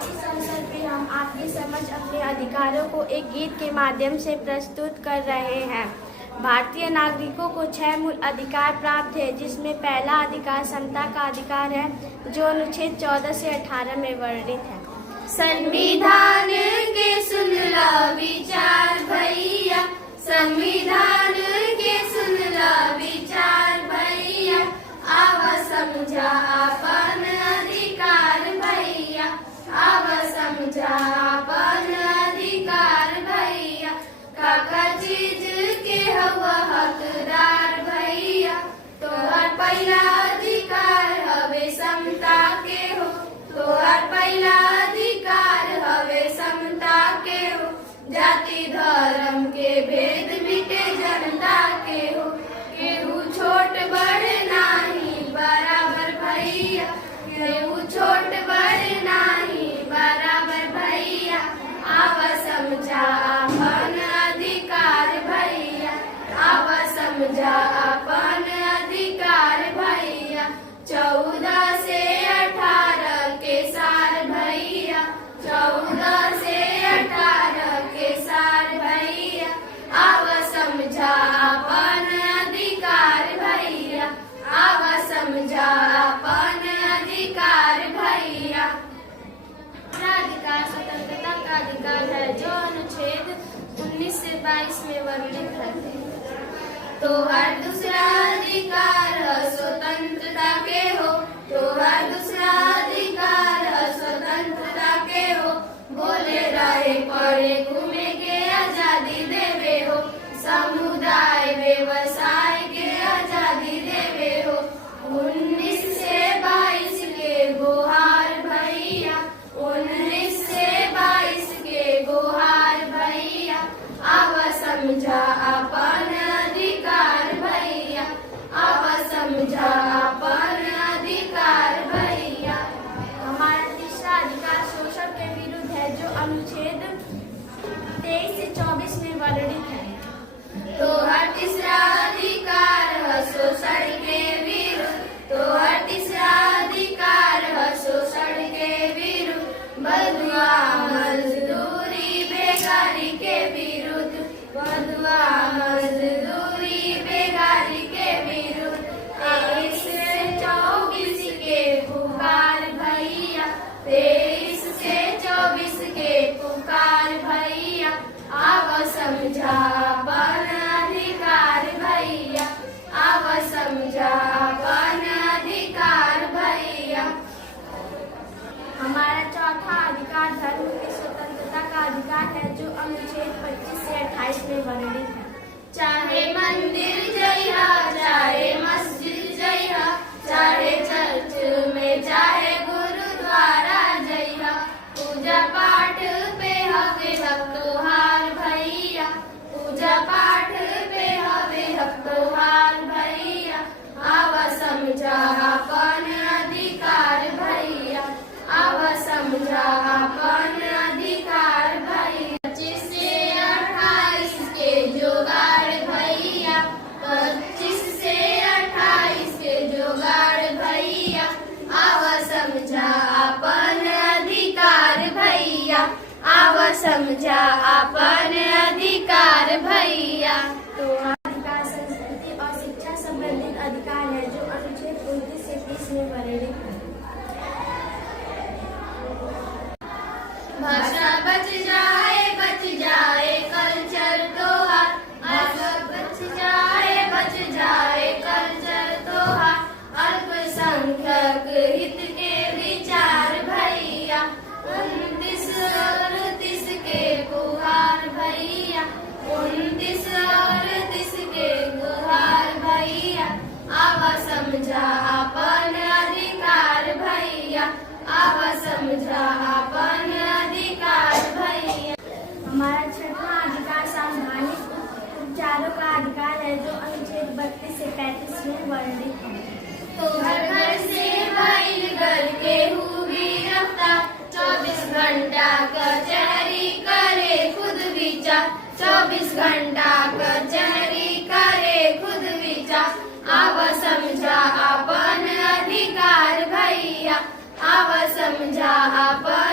इस अवसर पे हम आपकी समझ अपने अधिकारों को एक गीत के माध्यम से प्रस्तुत कर रहे हैं। भारतीय नागरिकों को 6 मूल अधिकार प्राप्त है, जिसमें पहला अधिकार समता का अधिकार है, जो अनुच्छेद 14 से 18 में वर्णित है। संविधान के सुन ला विचार भैया, संविधान के सुन ला विचार भैया, आव समझा अपन अधिकार भैया, आव समझा अपन अधिकार भैया, काका चीज के हवा हकदार भैया, तोहर पहला अधिकार हवे समता के हो, तोहर पहला अधिकार हवे समता के हो, जाति धर्म के भेद मिटे जनता के हो, केहू छोट बड़ नाही बराबर भैया, केहू छोट बड़ नाही बराबर भैया, आव समझा अपन अधिकार भैया, आव समझा अपन अधिकार भैया, 14 से 18 के सार भैया, 14 से 18 के सार भैया, आव समझा अपन अधिकार भैया, आव समझा अपन अधिकार भैया। अपना अधिकार स्वतंत्रता का अधिकार है, जो अनुच्छेद 19 से 22 में वर्णित है। तो हर दूसरा अधिकार स्वतंत्रता के हो, तो हर दूसरा अधिकार स्वतंत्रता के हो, बोले रहे पड़े घूमे के आजादी देवे हो, समुदाय व्यवसाय के आजादी देवे हो, 19 से 22 के गुहार भैया, 19 से 22 के गुहार भैया, आव समझा अपन अधिकार भैया, आव समझा अपन अधिकार भैया। हमारा तीसरा अधिकार शोषण के विरुद्ध है, जो अनुच्छेद 23 से 24 में वर्णित है। तो हर तीसरा अधिकार शोषण के विरुद्ध, तो हर तीसरा अधिकार शोषण के विरुद्ध, बंधुआ मजदूरी बेगारी के विरुद्ध, बंधुआ मजदूरी बेगारी के विरुद्ध, 23 से 24 के पुकार भैया, 23 से 24 के पुकार भैया, आव समझा अपन अधिकार भैया, आव समझा अपन अधिकार भैया। हमारा चौथा अधिकार धर्म की स्वतंत्रता का अधिकार है, जो अनुच्छेद 25 से 28 में वर्णित है। चाहे मंदिर जइहा, चाहे मस्जिद जइहा, चाहे चर्च में, चाहे गुरुद्वारा जइहा, पूजा पाठ पे हवे हक तोहार भैया, पूजा पाठ पे हवे हक तोहार भैया, आव समझा अपन अधिकार भैया, आव समझा अपन अधिकार भैया। 25 से 28 के जुगाड़ भैया, 25 से 28 के जुगाड़ भैया, आव समझा अपन अधिकार भैया, आव समझा अपन अधिकार भैया। तो अधिकार संस्कृति और शिक्षा संबंधित अधिकार है, जो अनुच्छेद 29 से 30 में वर्णित है। भाषा बच जाए कल्चर तोहार, भाषा बच जाए कल्चर तोहार, अल्पसंख्यक हित के विचार भैया, 29 और 30 के गुहार भैया, 29 और 30 के गुहार भैया, आव समझा अपन अधिकार भैया, आव समझा अपन अधिकार भैया। हमारा छठवां अधिकार सार्वजनिक उपचारों का अधिकार है, जो अनुच्छेद 32 से 35 में वर्णित है। तो हर घर से भइल घर के भी रफ्ता, 24 घंटा कचहरी करे खुद विचार, 24 घंटा कचहरी करे खुद विचार, आव समझा अपन अधिकार भैया, आव समझा अपन